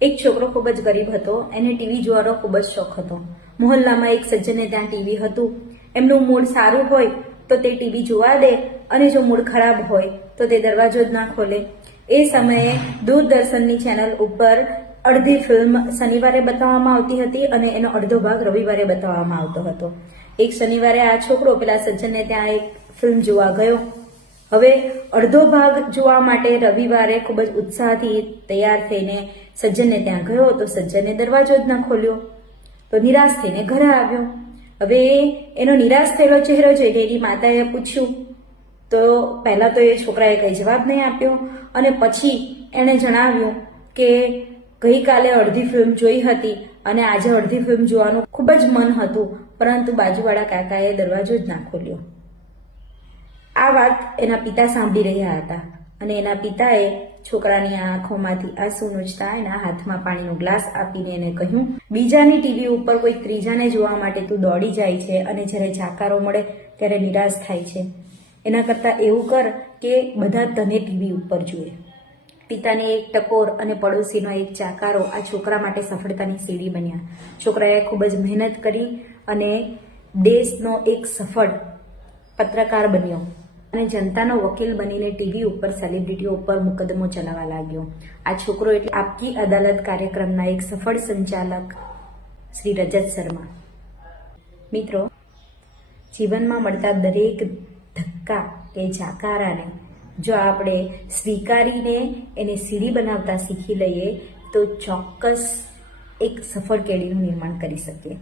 એક છોકરો ખૂબ જ ગરીબ હતો. એને ટીવી જોવાનો ખૂબ જ શોખ હતો. મોહલ્લામાં એક સજ્જને ત્યાં ટીવી હતું. એમનું મૂડ સારું હોય તો તે ટીવી જોવા દે અને જો મૂડ ખરાબ હોય તો તે દરવાજો જ ના ખોલે. એ સમયે દૂરદર્શનની ચેનલ ઉપર અડધી ફિલ્મ શનિવારે બતાવવામાં આવતી હતી અને એનો અડધો ભાગ રવિવારે બતાવવામાં આવતો હતો. એક શનિવારે આ છોકરો પેલા સજ્જનને ત્યાં એક ફિલ્મ જોવા ગયો. હવે અડધો ભાગ જોવા માટે રવિવારે ખૂબ જ ઉત્સાહથી તૈયાર થઈને સજ્જનને ત્યાં ગયો તો સજ્જને દરવાજો જ ના ખોલ્યો. તો નિરાશ થઈને ઘરે આવ્યો. હવે એનો નિરાશ થયેલો ચહેરો જોઈને એની માતાએ પૂછ્યું તો પહેલા તો એ છોકરાએ કઈ જવાબ નહીં આપ્યો અને પછી એણે જણાવ્યું કે ગઈકાલે અડધી ફિલ્મ જોઈ હતી અને આજે અડધી ફિલ્મ જોવાનું ખૂબ જ મન હતું, પરંતુ બાજુવાળા કાકાએ દરવાજો જ ના ખોલ્યો. આ વાત એના પિતા સાંભળી રહ્યા હતા અને એના પિતાએ છોકરાની આંખોમાંથી આંસુ નૂચતા એના હાથમાં પાણીનો ગ્લાસ આપીને એને કહ્યું, બીજાની ટીવી ઉપર કોઈ ત્રીજાને જોવા માટે તું દોડી જાય છે અને જ્યારે જાકારો મળે ત્યારે નિરાશ થાય છે. એના કરતાં એવું કર કે બધા તને ટીવી ઉપર જુએ. પિતાની એક ટકોર અને પડોશીનો એક જાકારો આ છોકરા માટે સફળતાની સીડી બન્યા. છોકરાએ ખૂબ જ મહેનત કરી અને દેશનો એક સફળ પત્રકાર બન્યો અને જનતાનો વકીલ બનીને ટીવી ઉપર સેલિબ્રિટીઓ ઉપર મુકદ્દમો ચલાવવા લાગ્યો. આ છોકરો એટલે આપકી અદાલત કાર્યક્રમના એક સફળ સંચાલક શ્રી રજત શર્મા. મિત્રો, જીવનમાં મળતા દરેક ધક્કા કે જાકારાને જો આપણે સ્વીકારીને એને સીડી બનાવતા શીખી લઈએ તો ચોક્કસ એક સફળ કેડીનું નિર્માણ કરી શકીએ.